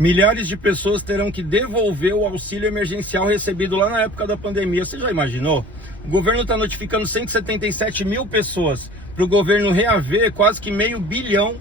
Milhares de pessoas terão que devolver o auxílio emergencial recebido lá na época da pandemia. Você já imaginou? O governo está notificando 177 mil pessoas para o governo reaver quase que R$500 bilhão.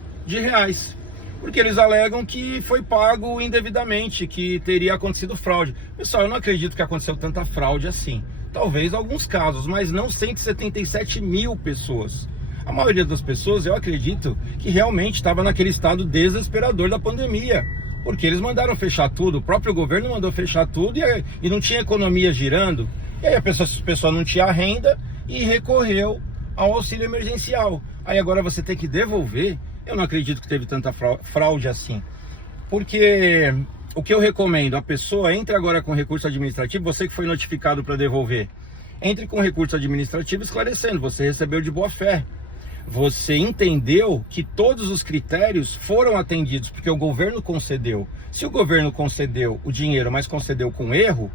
Porque eles alegam que foi pago indevidamente, que teria acontecido fraude. Pessoal, eu não acredito que aconteceu tanta fraude assim. Talvez alguns casos, mas não 177 mil pessoas. A maioria das pessoas, eu acredito, que realmente estava naquele estado desesperador da pandemia. Porque eles mandaram fechar tudo, o próprio governo mandou fechar tudo e não tinha economia girando. E aí a pessoa não tinha renda e recorreu ao auxílio emergencial. Aí agora você tem que devolver. Eu não acredito que teve tanta fraude assim. Porque o que eu recomendo, a pessoa entre agora com recurso administrativo, você que foi notificado para devolver, entre com recurso administrativo esclarecendo, você recebeu de boa fé. Você entendeu que todos os critérios foram atendidos, porque o governo concedeu. Se o governo concedeu o dinheiro, mas concedeu com erro,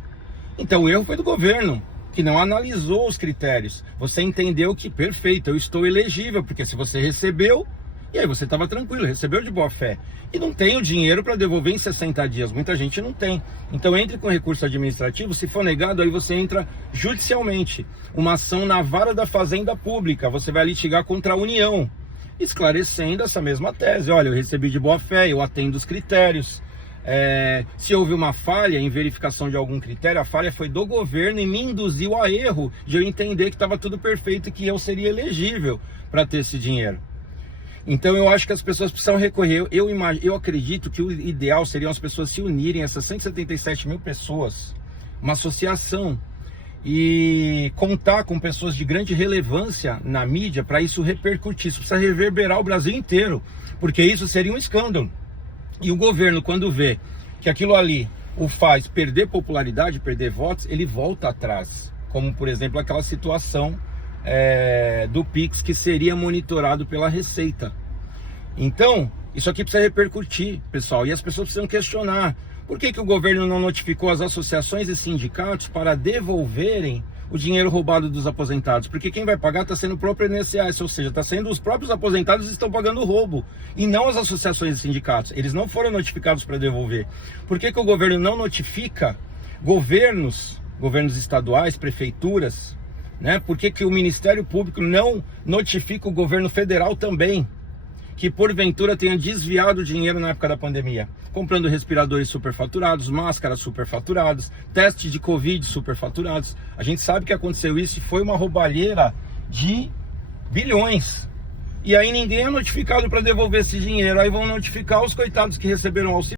então o erro foi do governo, que não analisou os critérios. Você entendeu que, perfeito, eu estou elegível, porque se você recebeu, e aí você estava tranquilo, recebeu de boa fé. E não tem o dinheiro para devolver em 60 dias, muita gente não tem. Então entre com recurso administrativo, se for negado, aí você entra judicialmente. Uma ação na vara da Fazenda Pública, você vai litigar contra a União, esclarecendo essa mesma tese. Olha, eu recebi de boa fé, eu atendo os critérios. Se houve uma falha em verificação de algum critério, a falha foi do governo e me induziu a erro de eu entender que estava tudo perfeito e que eu seria elegível para ter esse dinheiro. Então eu acho que as pessoas precisam recorrer. Eu acredito que o ideal seria as pessoas se unirem, essas 177 mil pessoas, uma associação, e contar com pessoas de grande relevância na mídia para isso repercutir. Isso precisa reverberar o Brasil inteiro, porque isso seria um escândalo. E o governo, quando vê que aquilo ali o faz perder popularidade, perder votos, ele volta atrás. Como, por exemplo, aquela situação do Pix, que seria monitorado pela Receita. Então, isso aqui precisa repercutir, pessoal, e as pessoas precisam questionar. Por que o governo não notificou as associações e sindicatos para devolverem o dinheiro roubado dos aposentados? Porque quem vai pagar está sendo o próprio INSS, ou seja, está sendo os próprios aposentados que estão pagando o roubo, e não as associações e sindicatos. Eles não foram notificados para devolver. Por que o governo não notifica governos estaduais, prefeituras, né? Por que o Ministério Público não notifica o governo federal também, que porventura tenha desviado dinheiro na época da pandemia, comprando respiradores superfaturados, máscaras superfaturadas, testes de Covid superfaturados? A gente sabe que aconteceu isso e foi uma roubalheira de bilhões. E aí ninguém é notificado para devolver esse dinheiro. Aí vão notificar os coitados que receberam auxílio.